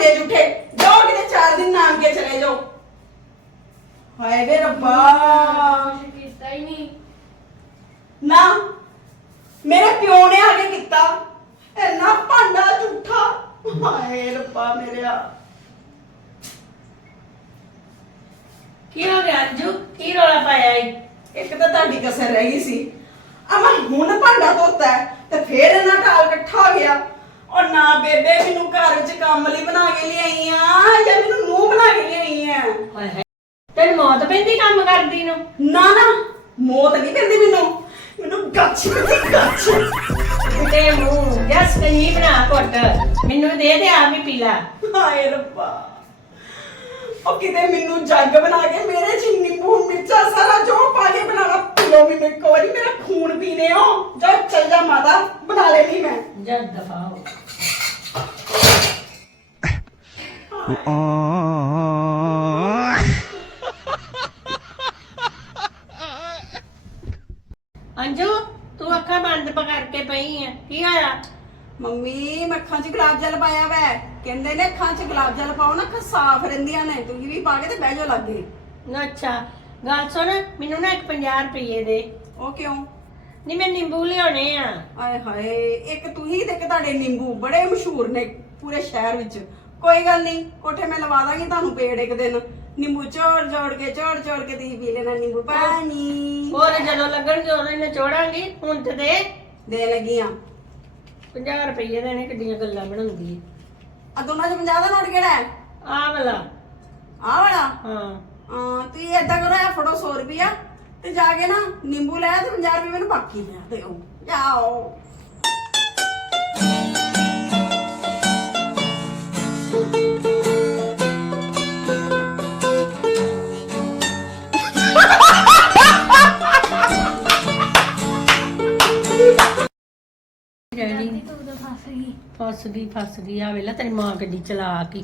ਹੁੰਦੇ ਝੂਠੇ ਜਾਓ ਕਿਤੇ ਚਾਰ ਦਿਨ ਨਾਮ ਕੇ ਚਲੇ ਜਾਓ। ਹਾਏ ਵੇ ਰੱਬਾ। ਨਾ ਮੇਰੇ ਪਿਓ ਨੇ ਆ ਕੇ ਕੀਤਾ। ਇੰਨਾ ਭਾਂਡਾ ਝੂਠਾ। ਹਾਏ ਰੱਬਾ ਮੇਰਿਆ। ਕੀ ਹੋ ਗਿਆ ਅੰਜੂ? ਕੀ ਰੌਲਾ ਪਾਇਆ ਈ? ਇੱਕ ਤਾਂ ਤੁਹਾਡੀ ਕਸਰ ਰਹੀ ਸੀ। ਅਮਨ ਹੁਣ ਭਾਂਡਾ ਲਈ ਬਣਾ ਕੇ ਲਿਆਈ ਆ ਜਾਂ ਮੈਨੂੰ ਨੂੰ ਬਣਾ ਕੇ ਲਿਆਈ ਆ? ਹਾਏ ਹਾਏ ਤੈਨੂੰ ਮੌਤ ਪੈਂਦੀ ਕੰਮ ਕਰਦੀ ਨੂੰ? ਨਾ ਨਾ ਮੌਤ ਨਹੀਂ ਪੈਂਦੀ ਮੈਨੂੰ। ਮੈਨੂੰ ਗੱਛ ਪੈਂਦੀ ਗੱਛ। ਤੇ ਮੂੰਹ ਜਸ ਕਨੀ ਬਣਾ ਘੁੱਟ। ਮੈਨੂੰ ਦੇ ਦੇ ਆ ਵੀ ਪੀ ਲੈ ਹਾਏ ਰੱਬਾ। ਉਹ ਕਿਤੇ ਮੈਨੂੰ ਜੱਗ ਬਣਾ ਕੇ ਮੇਰੇ ਚ ਨਿੰਬੂ ਮਿਰਚਾ ਸਾਰਾ ਜੋ ਪਾ ਕੇ ਬਣਾਣਾ ਪੀਓ ਮੈਨੂੰ ਇੱਕ ਵਾਰੀ ਮੇਰਾ ਖੂਨ ਪੀਨੇ ਹੋ। ਜਾ ਚੱਲ ਜਾ ਮਾਤਾ ਬਣਾ ਲੈਣੀ ਮੈਂ। ਜਦ ਦਫਾ ਹੋ। ਅੰਜੂ ਤੂੰ ਅੱਖਾਂ ਬੰਦ ਪਕੜ ਕੇ ਪਈ ਆ ਕੀ ਹੋਇਆ? ਮੰਮੀ ਮੈਂ ਅੱਖਾਂ 'ਚ ਗੁਲਾਬ ਜਲ ਪਾਇਆ ਵੈ। ਕਹਿੰਦੇ ਨੇ ਅੱਖਾਂ 'ਚ ਗੁਲਾਬ ਜਲ ਪਾਓ ਨਾ ਅੱਖਾਂ ਸਾਫ਼ ਰਹਿੰਦੀਆਂ ਨੇ। ਤੁਸੀਂ ਵੀ ਪਾ ਕੇ ਤੇ ਬਹਿ ਜਾਓ ਲੱਗੇ। ਨਾ ਅੱਛਾ ਗੱਲ ਸੁਣ ਮੈਨੂੰ ਨਾ ਇੱਕ 50 ਰੁਪਏ ਦੇ। ਉਹ ਕਿਉਂ? ਨਹੀਂ ਮੈਂ ਨਿੰਬੂ ਲਿਆਉਣੇ ਆ। ਆਏ ਹਾਏ ਇੱਕ ਤੁਸੀਂ ਤੇ ਇੱਕ ਤੁਹਾਡੇ ਨਿੰਬੂ। ਬੜੇ ਮਸ਼ਹੂਰ ਨੇ ਪੂਰੇ ਸ਼ਹਿਰ ਵਿੱਚ। ਕੋਈ ਗੱਲ ਨਹੀਂ ਕੋਠੇ ਮੈਂ ਲਵਾ ਦਾਂਗੀ ਤੁਹਾਨੂੰ ਪੇੜ ਇੱਕ ਦਿਨ। ਨਿੰਬੂ ਚੋੜ ਜੋੜ ਕੇ ਚੋੜ ਚੋੜ ਕੇ ਤੁਸੀਂ ਪੀ ਲੈਣਾ ਨਿੰਬੂ ਪਾਣੀ। ਹੋਰ ਜਦੋਂ ਲੱਗਣਗੇ ਉਦੋਂ ਇਹਨੇ ਚੋੜਾਂਗੀ ਹੁਣ ਤੇ ਦੇ। ਦੇ ਲੱਗੀਆਂ 50 ਰੁਪਏ ਦੇ ਨੇ ਕਿੱਡੀਆਂ ਗੱਲਾਂ ਬਣਾਉਂਦੀ ਆ ਦੋਨਾਂ 'ਚ 50 ਦਾ ਨੋਟ ਕਿਹੜਾ ਹੈ? ਆ ਵਾਲਾ। ਆਹ ਵਾਲਾ? ਹਾਂ। ਹਾਂ ਤੁਸੀਂ ਏਦਾਂ ਕਰੋ ਇਹ ਫੜੋ 100 ਰੁਪਿਆ ਤੇ ਜਾ ਕੇ ਨਾ ਨਿੰਬੂ ਲੈ ਤੇ 50 ਰੁਪਏ ਮੈਨੂੰ ਬਾਕੀ ਲਿਆ ਦਿਓ। ਜਾਓ। ਡੈਡੀ ਫਸ ਗਈ। ਫਸ ਗਈ ਆ ਵੇਲਾ ਤੇਰੀ ਮਾਂ ਗੱਡੀ ਚਲਾ ਕੇ।